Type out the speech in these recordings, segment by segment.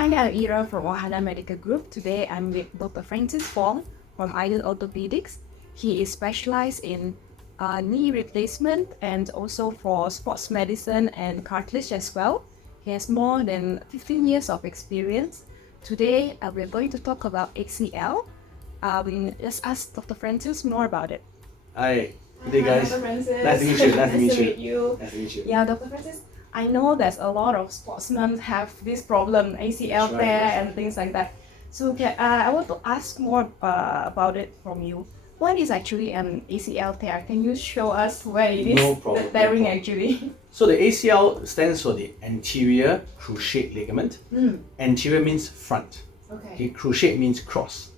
I'm Ira from Ohana Medical Group. Today I'm with Dr. Francis Wong from Ideal Orthopedics. He is specialized in knee replacement and also for sports medicine and cartilage as well. He has more than 15 years of experience. Today we're going to talk about ACL. Let's ask Dr. Francis more about it. Hi, good day guys. Dr. Francis. Nice to meet you. Nice to meet you. Nice to meet you. Yeah, Dr. Francis, I know there's a lot of sportsmen have this problem, ACL That's right, tear that's and things like that. So I want to ask more about it from you. What is actually an ACL tear? Can you show us where it is? No problem, The tearing no problem. actually. So the ACL stands for the anterior cruciate ligament. Anterior means front. Okay, cruciate means cross.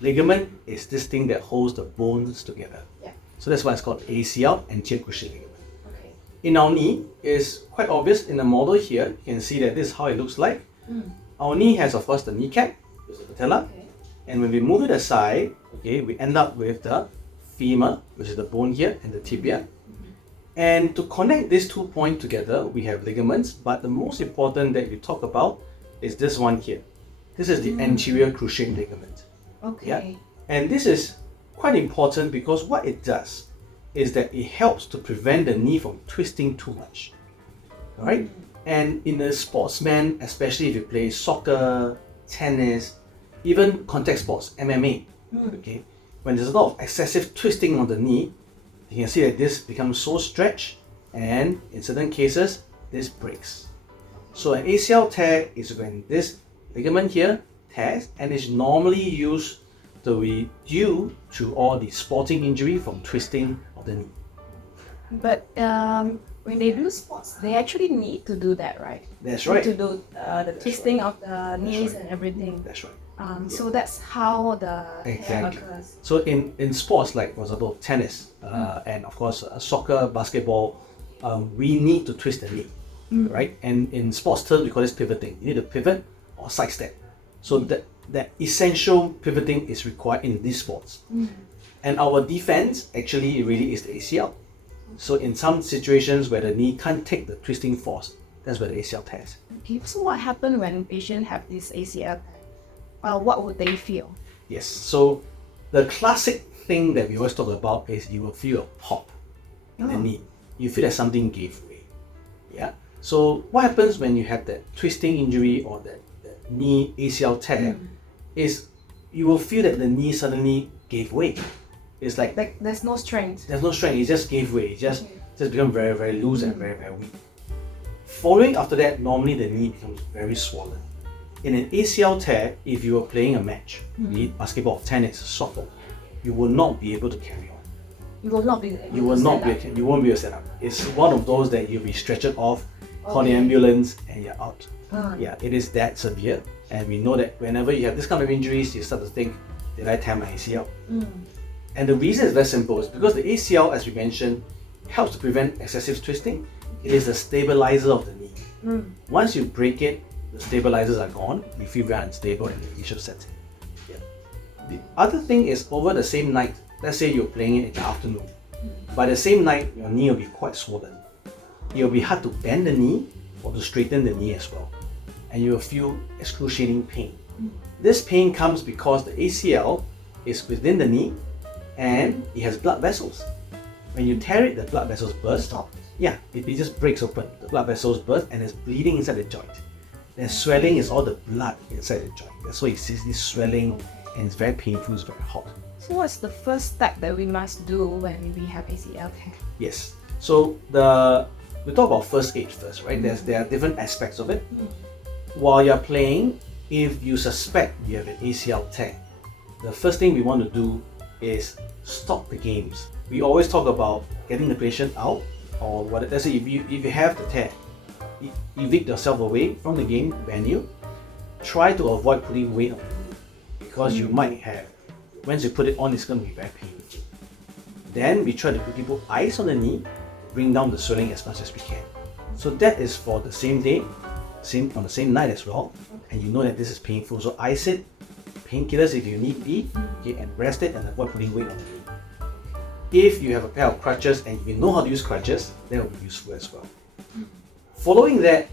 Ligament is this thing that holds the bones together. Yeah. So that's why it's called ACL, anterior cruciate ligament. Okay. In our knee, it's quite obvious in the model here. You can see that this is how it looks like. Our knee has, of course, the kneecap, which is the patella. Okay. And when we move it aside, okay, we end up with the femur, which is the bone here, and the tibia. And to connect these 2 points together, we have ligaments, but the most important that we talk about is this one here. This is the anterior cruciate ligament. Okay. Yeah? And this is quite important because what it does is that it helps to prevent the knee from twisting too much. Alright? And in the sportsman, especially if you play soccer, tennis, even contact sports, MMA, okay, when there's a lot of excessive twisting on the knee, you can see that this becomes so stretched, and in certain cases, this breaks. So an ACL tear is when this ligament here tears, and is normally used to be due to all the sporting injury from twisting of the knee. But when they do sports, they actually need to do that, right? That's right. To do the twisting of the knees right. and everything. That's right. So that's how the tear Exactly. occurs. So in sports like, for example, tennis and of course soccer, basketball, we need to twist the knee, right? And in sports terms, we call this pivoting. You need to pivot or sidestep. So that essential pivoting is required in these sports. And our defense actually really is the ACL. So in some situations where the knee can't take the twisting force, that's where the ACL tears. Okay, so what happens when patients have this ACL? What would they feel? Yes, so the classic thing that we always talk about is you will feel a pop in the knee. You feel that something gave way. Yeah. So what happens when you have that twisting injury or that knee ACL tear is you will feel that the knee suddenly gave way. It's like There's no strength. there's no strength, it just gave way. It just become very, very loose and very, very weak. Following after that, normally the knee becomes very swollen. In an ACL tear, if you are playing a match, be it basketball, tennis, soccer, you will not be able to carry on. You will not be able You will to not stand be. up. You won't be able to stand up. It's one of those that you'll be stretched off, call the ambulance, and you're out. Yeah, it is that severe, and we know that whenever you have this kind of injuries, you start to think, did I tear my ACL? And the reason is very simple. It's because the ACL, as we mentioned, helps to prevent excessive twisting. It is the stabilizer of the knee. Once you break it, the stabilizers are gone, you feel very unstable and the issue sets in. Yeah. The other thing is over the same night, let's say you're playing it in the afternoon. By the same night, your knee will be quite swollen. It will be hard to bend the knee or to straighten the knee as well. And you will feel excruciating pain. This pain comes because the ACL is within the knee and it has blood vessels. When you tear it, the blood vessels burst. Yeah, it just breaks open. The blood vessels burst and there's bleeding inside the joint. The swelling is all the blood inside the joint. That's why you see this swelling and it's very painful, it's very hot. So what's the first step that we must do when we have ACL tear? Yes. So we talk about first aid first, right? There are different aspects of it. While you're playing, if you suspect you have an ACL tear, the first thing we want to do is stop the games. We always talk about getting the patient out, or what. Let's say if you have the tear, evict yourself away from the game venue. Try to avoid putting weight on the knee because you might have. Once you put it on, it's going to be very painful. Then we try to quickly put ice on the knee, bring down the swelling as much as we can. So that is for the same day, on the same night as well, and you know that this is painful. So ice it, painkillers if you need be, okay, and rest it and avoid putting weight on the knee. If you have a pair of crutches and you know how to use crutches, that will be useful as well. Following that,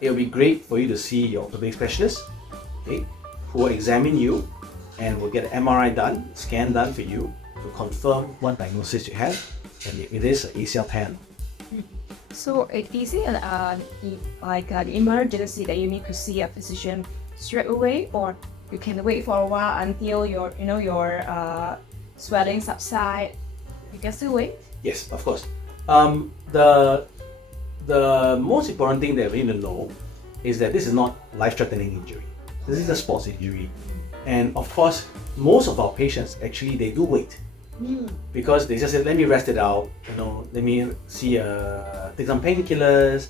it will be great for you to see your orthopedic specialist okay, who will examine you and will get an MRI done, scan done for you to confirm what diagnosis you have, and it is an ACL tear. So is it like an emergency that you need to see a physician straight away, or you can wait for a while until your swelling subside? You can still wait. Yes, of course. The most important thing that we need to know is that this is not life-threatening injury. This is a sports injury, and of course, most of our patients actually they do wait. Because they just say, let me rest it out, let me see, take some painkillers,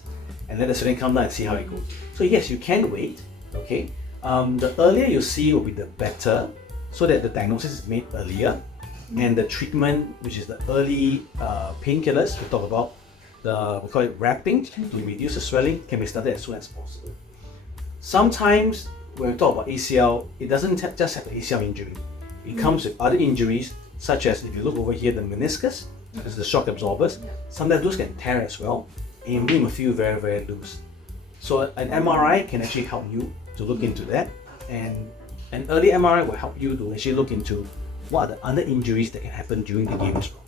and let the swelling come down and see how it goes. So yes, you can wait, okay? The earlier you see will be the better, so that the diagnosis is made earlier, and the treatment, which is the early painkillers, we talk about, we call it wrapping, to reduce the swelling, can be started as soon as possible. Sometimes, when we talk about ACL, it doesn't just have an ACL injury. It comes with other injuries, such as if you look over here, the meniscus, this is the shock absorbers. Sometimes those can tear as well, and your knee will feel very, very loose. So an MRI can actually help you to look into that, and an early MRI will help you to actually look into what are the other injuries that can happen during the game as well.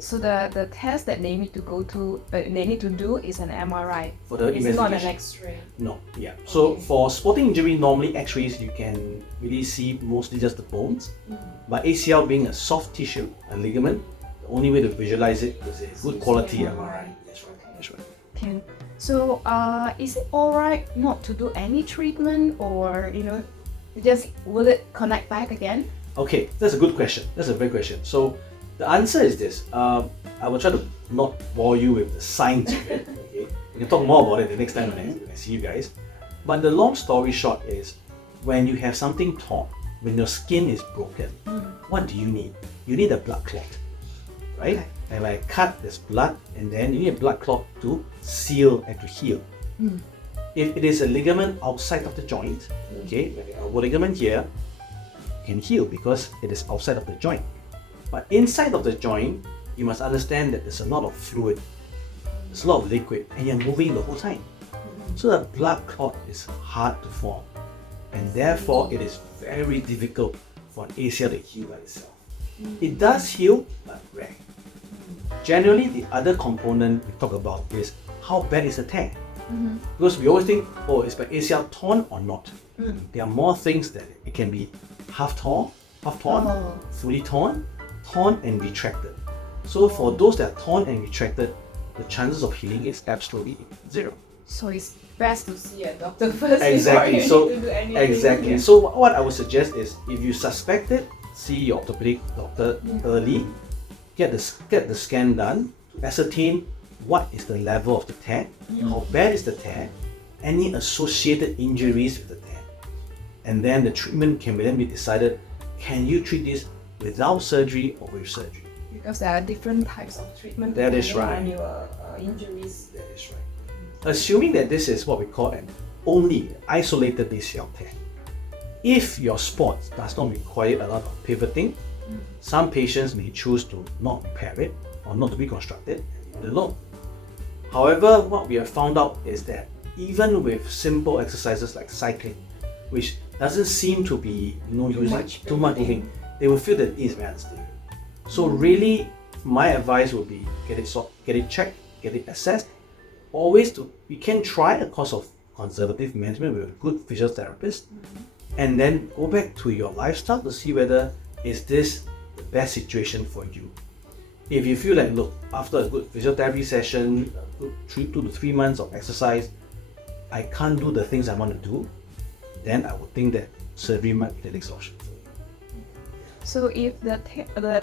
So the test that they need to go to, they need to do is an MRI. For the It's not an investigation. X-ray. No, yeah. So for sporting injury, normally X-rays you can really see mostly just the bones. But ACL being a soft tissue, a ligament, the only way to visualize it is a good quality MRI. That's right. That's right. Okay. So is it alright not to do any treatment, or just will it connect back again? Okay, that's a good question. That's a great question. So the answer is this. I will try to not bore you with the science of it. Okay? We can talk more about it the next time when I see you guys. But the long story short is, when you have something torn, when your skin is broken, what do you need? You need a blood clot, right? Okay. And when I cut, there's blood, and then you need a blood clot to seal and to heal. If it is a ligament outside of the joint, okay, like a ligament here, can heal because it is outside of the joint. But inside of the joint, you must understand that there's a lot of fluid, there's a lot of liquid, and you're moving the whole time. So the blood clot is hard to form, and therefore it is very difficult for an ACL to heal by itself. It does heal, but rare. Generally, the other component we talk about is how bad is the tear. Because we always think, oh, is my ACL torn or not? There are more things that it can be half torn, fully torn and retracted. So for those that are torn and retracted, the chances of healing is absolutely zero. So it's best to see a doctor first. Exactly. Before you So need to do anything. exactly. Yeah. So what I would suggest is, if you suspect it, see your orthopedic doctor early. Get the scan done to ascertain what is the level of the tear, how bad is the tear, any associated injuries with the tear, and then the treatment can then be decided. Can you treat this without surgery or with surgery? Because there are different types of treatment. That is depending right. on your injuries. That is right. Assuming that this is what we call an only isolated ACL tear. If your sport does not require a lot of pivoting, some patients may choose to not repair it or not to reconstruct it and leave it alone. However, what we have found out is that even with simple exercises like cycling, which doesn't seem to be using too much moving, they will feel that it is very unstable. So really, my advice would be get it checked, get it assessed. We can try a course of conservative management with a good physiotherapist, and then go back to your lifestyle to see whether is this the best situation for you. If you feel like, look, after a good physiotherapy session, a good 2 to 3 months of exercise, I can't do the things I want to do, then I would think that surgery might be the next option for you. So if the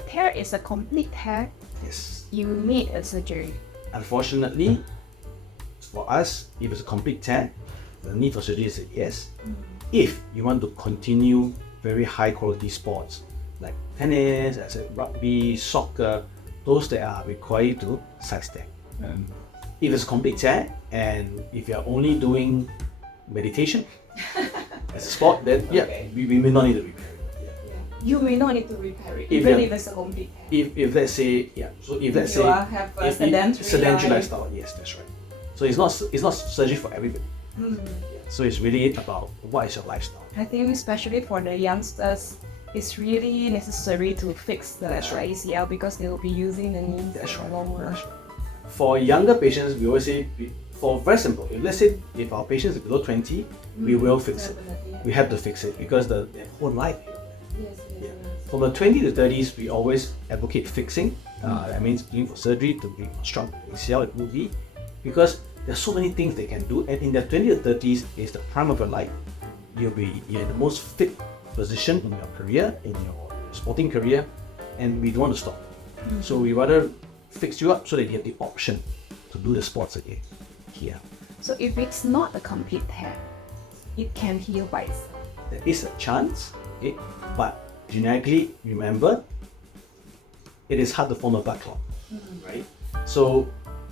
tear is a complete tear, Yes. you need a surgery. Unfortunately, for us, if it's a complete tear, the need for surgery is a yes. If you want to continue very high quality sports like tennis, as a rugby, soccer, those that are required to sidestep. If it's a complete tear, and if you're only doing meditation as a sport, then we may not need to repair it. You may not need to repair it, If even you're- if it's a complete tear. If let's say, let's say have a if sedentary sedentary life. lifestyle, yes, that's right. So it's not surgery for everybody. So it's really about what is your lifestyle. I think especially for the youngsters, it's really necessary to fix the That's right. ACL because they will be using the knees That's for right. longer. That's right. For younger patients, we always say, for very simple, let's say if our patient is below 20, we will fix it. Definitely. We have to fix it because their whole life. Yes, Yeah. From the 20 to 30s, we always advocate fixing. That means going for surgery to reconstruct ACL, it will be, because there's so many things they can do, and in their 20 to 30s is the prime of your life. You're in the most fit position in your career, in your sporting career, and we don't want to stop. So we rather fix you up so that you have the option to do the sports again here. So if it's not a complete tear, it can heal by itself. There is a chance, okay? But genetically, remember, it is hard to form a blood clot, right? So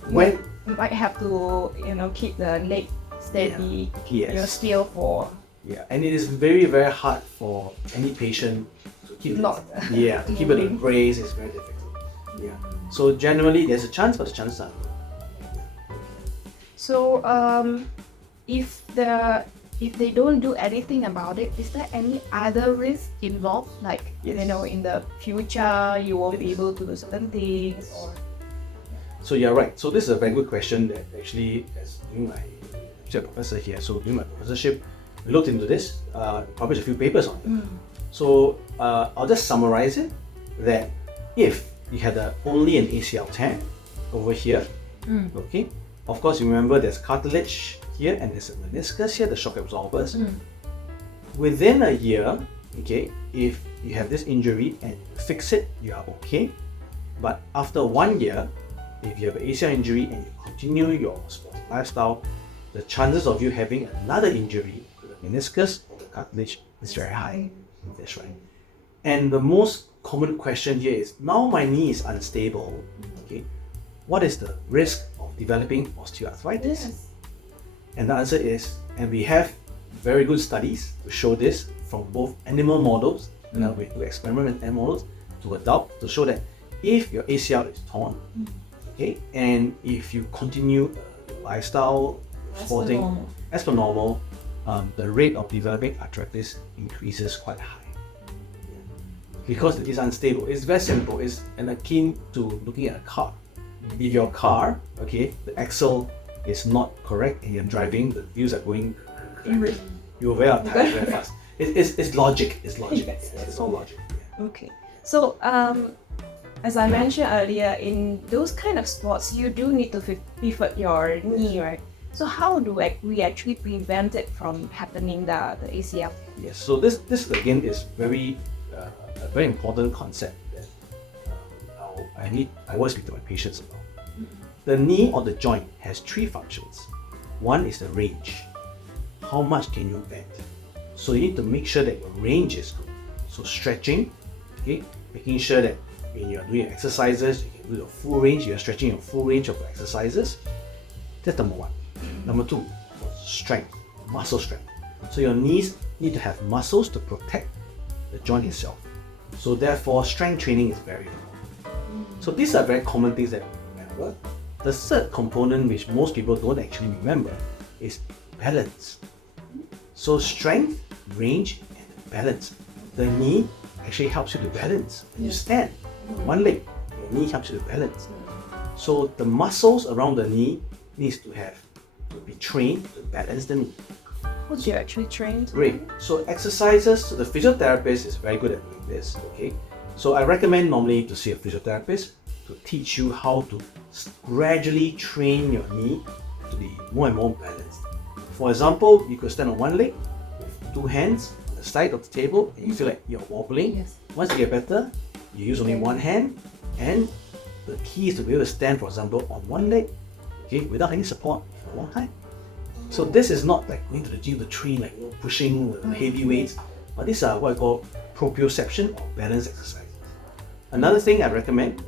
when You might have to, keep the leg steady, Yes. still for and it is very, very hard for any patient to keep to keep it in brace. It's very difficult. So generally, there's a chance, but the chances are low. So if they don't do anything about it, is there any other risk involved? Like Yes. in the future you won't be able to do certain things, or So you're right. So this is a very good question that actually, as doing my professor here, so during my professorship, we looked into this, published a few papers on it. So I'll just summarize it, that if you had only an ACL tear over here, okay, of course you remember there's cartilage here and there's a meniscus here, the shock absorbers. Within a year, okay, if you have this injury and you fix it, you are okay. But after 1 year, if you have an ACL injury and you continue your sports lifestyle, the chances of you having another injury to the meniscus or the cartilage is very high. That's right. And the most common question here is, now my knee is unstable, okay, what is the risk of developing osteoarthritis? And the answer is, and we have very good studies to show this from both animal models, we do experiment with animal models, to adult, to show that if your ACL is torn, okay, and if you continue lifestyle, sporting as per normal, the rate of developing arthritis increases quite high. Because it is unstable. It's very simple. It's akin to looking at a car. If your car, okay, the axle is not correct and you're driving, the wheels are going, you're very uptight, very fast. It's logic. It's logic. It's all logic. Okay. So as I mentioned earlier, in those kind of sports, you do need to pivot your knee, right? So how do we actually prevent it from happening, the ACL? Yes. So this again is very a very important concept that I always speak to my patients about. The knee or the joint has 3 functions. One is the range. How much can you bend? So you need to make sure that your range is good. So stretching, okay, making sure that when you're doing exercises, you can do your full range, you're stretching your full range of exercises. That's number 1. Number 2, strength, muscle strength. So your knees need to have muscles to protect the joint itself. So therefore, strength training is very important. So these are very common things that we remember. The third component, which most people don't actually remember, is balance. So strength, range, and balance. The knee actually helps you to balance. When you stand on one leg, your knee helps you to balance. So the muscles around the knee needs to be trained to balance the knee. How do you actually train? Great. So exercises, so the physiotherapist is very good at doing this, okay? So I recommend normally to see a physiotherapist to teach you how to gradually train your knee to be more and more balanced. For example, you could stand on one leg with 2 hands on the side of the table and you feel like you're wobbling. Yes. Once you get better, you use only one hand, and the key is to be able to stand, for example, on one leg, okay, without any support for a long time. So this is not like going to the gym to train, like pushing heavy weights, but these are what I call proprioception or balance exercises. Another thing I recommend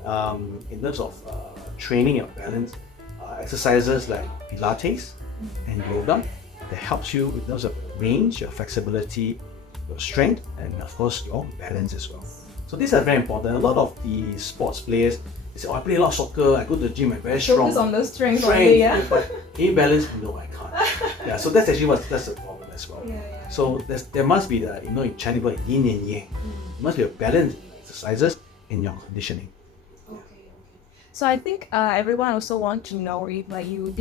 in terms of training your balance, exercises like Pilates and yoga that helps you in terms of range, your flexibility, your strength, and of course your balance as well. So these are very important. A lot of the sports players, they say, oh, I play a lot of soccer, I go to the gym, I'm very strong. Focus on the strength only, yeah. But can you balance? No, I can't. Yeah, so that's actually that's the problem as well. Yeah. So there must be the, in Chinese word, yin and yang. There must be a balance in exercises in your conditioning. Okay. So I think everyone also want to know if like you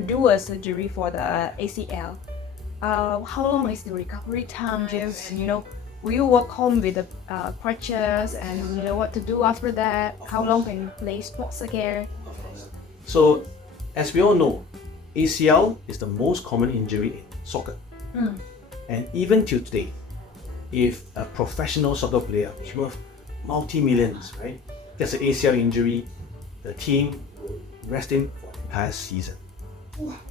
do a surgery for the ACL. How long is the recovery time? Just will you work home with the crutches and you know what to do after that? How long can you play sports again? So, as we all know, ACL is the most common injury in soccer. And even till today, if a professional soccer player is worth multi-millions, right, gets an ACL injury, the team will rest him for the entire season.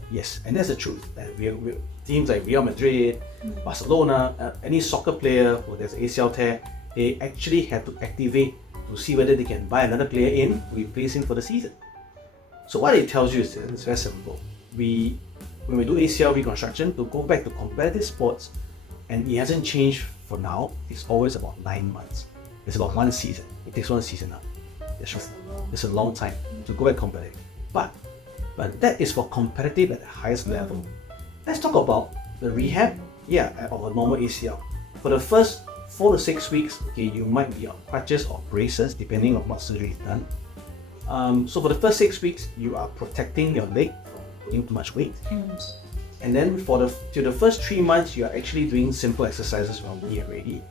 Yes, and that's the truth. And teams like Real Madrid, Barcelona, any soccer player who has an ACL tear, they actually have to activate to see whether they can buy another player in, replace him for the season. So what it tells you is it's very simple. When we do ACL reconstruction, to go back to competitive sports, and it hasn't changed for now, it's always about 9 months. It's about 1 season. It takes 1 season up. That's right. It's a long time to go back competitive. But that is for competitive at the highest level. Let's talk about the rehab, of a normal ACL. For the first 4 to 6 weeks, okay, you might be on crutches or braces depending on what surgery is done. So for the first 6 weeks, you are protecting your leg from putting too much weight. And then till the first 3 months, you are actually doing simple exercises from me already.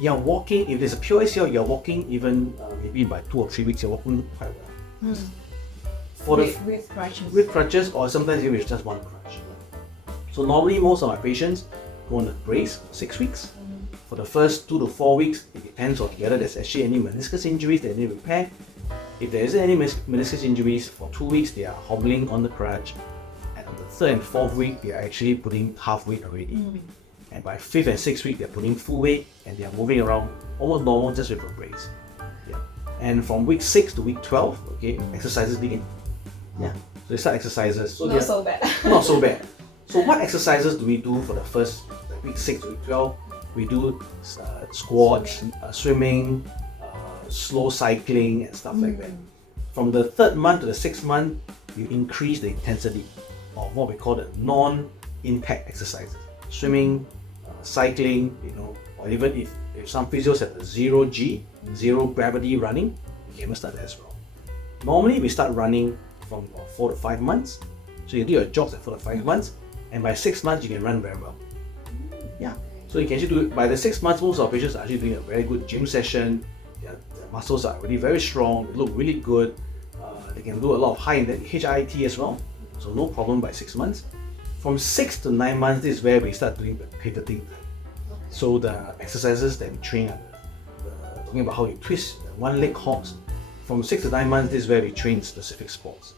You're walking, if there's a pure ACL, you're walking even maybe by 2 or 3 weeks, you're walking quite well. With crutches. With crutches, or sometimes even with just one crutch. So normally most of my patients go on a brace for 6 weeks. For the first 2 to 4 weeks, it depends on whether there's actually any meniscus injuries that need repair. If there isn't any meniscus injuries, for 2 weeks they are hobbling on the crutch. And on the 3rd and 4th week, they are actually putting half weight already. And by 5th and 6th week, they're putting full weight and they are moving around almost normal just with a brace. And from week 6 to week 12, okay, exercises begin. So they start exercises. So not so bad. Not so bad. So what exercises do we do for the first week 6 to week 12? We do squats, swimming, slow cycling and stuff like that. From the 3rd month to the 6th month, you increase the intensity of what we call the non-impact exercises. Swimming, cycling, or even if some physios have the 0G, zero gravity running, you can start that as well. Normally we start running from 4 to 5 months. So you do your jogs at 4 to 5 months, and by 6 months you can run very well. So you can actually do it by the 6 months. Most of our patients are actually doing a very good gym session. Their muscles are really very strong. They look really good. They can do a lot of high HIIT as well. So no problem by 6 months. From 6 to 9 months, this is where we start doing the pivoting. So the exercises that we train are talking about how you twist the one leg hops. From 6 to 9 months, this is where we train specific sports.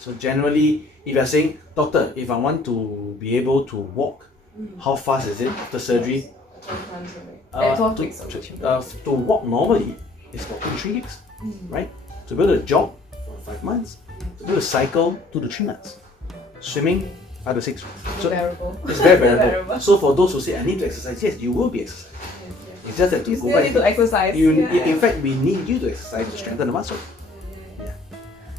So generally, if you're saying, doctor, if I want to be able to walk, how fast is it after surgery? 12 weeks. To walk normally, it's about 2 to 3 weeks, right? To be able to jog for 5 months, to be able to cycle 2 to 3 months, swimming 5 to 6 weeks. So it's very bearable. So for those who say, I need to exercise, yes, you will be exercising. It's just that you still need to exercise. In fact, we need you to exercise to strengthen the muscle.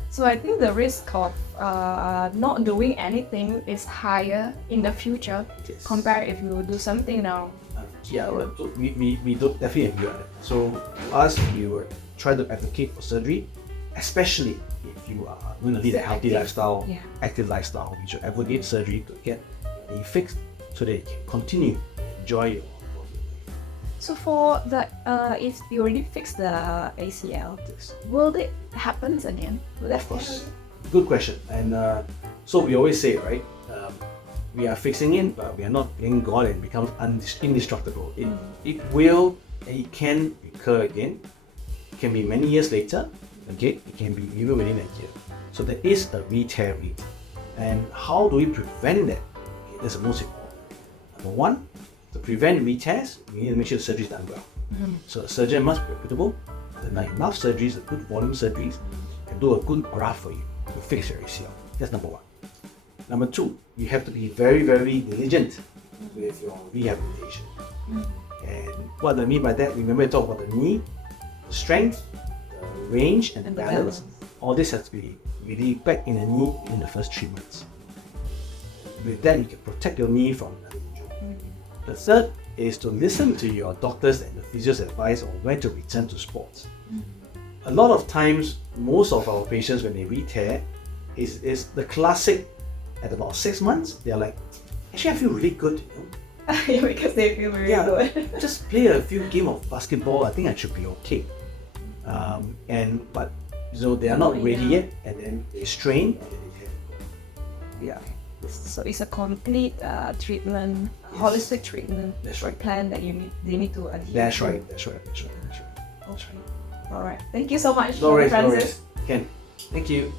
So I think the risk of not doing anything is higher in the future compared if you do something now. We don't definitely agree on it. So for us, we would try to advocate for surgery, especially if you are going to lead a healthy lifestyle, active lifestyle. We should advocate surgery to get it fixed so that you can continue to enjoy your. So for the if you already fixed the ACL, will it happen again? Of course. Good question. And so we always say, right, we are fixing it, but we are not letting God and become indestructible. It will and it can recur again. It can be many years later. Okay, it can be even within a year. So there is a re-tear rate. And how do we prevent that? Okay, that's the most important. Number one, to prevent re-tears, we need to make sure the surgery is done well. So the surgeon must be reputable. There are enough surgeries, good volume surgeries, and do a good graft for you to fix your ACL. That's number one. Number two, you have to be very, very diligent with your rehabilitation. And what I mean by that, remember I talked about the knee, the strength, the range, and the balance. All this has to be really back in the knee in the first 3 months. with that, you can protect your knee from an injury. The third is to listen to your doctors and the physio's advice on when to return to sports. A lot of times, most of our patients, when they re-tear, is the classic at about 6 months, they're like, actually I feel really good, you know. Yeah, because they feel very good. Just play a few games of basketball, I think I should be okay. But you know, they are not ready yet, and then they strain, and then they tear. Yeah. So it's a complete treatment, holistic treatment That's right. plan that they need to adhere That's to. right. Okay. All right. Thank you so much, No worries, Francis. no worries. Ken, thank you.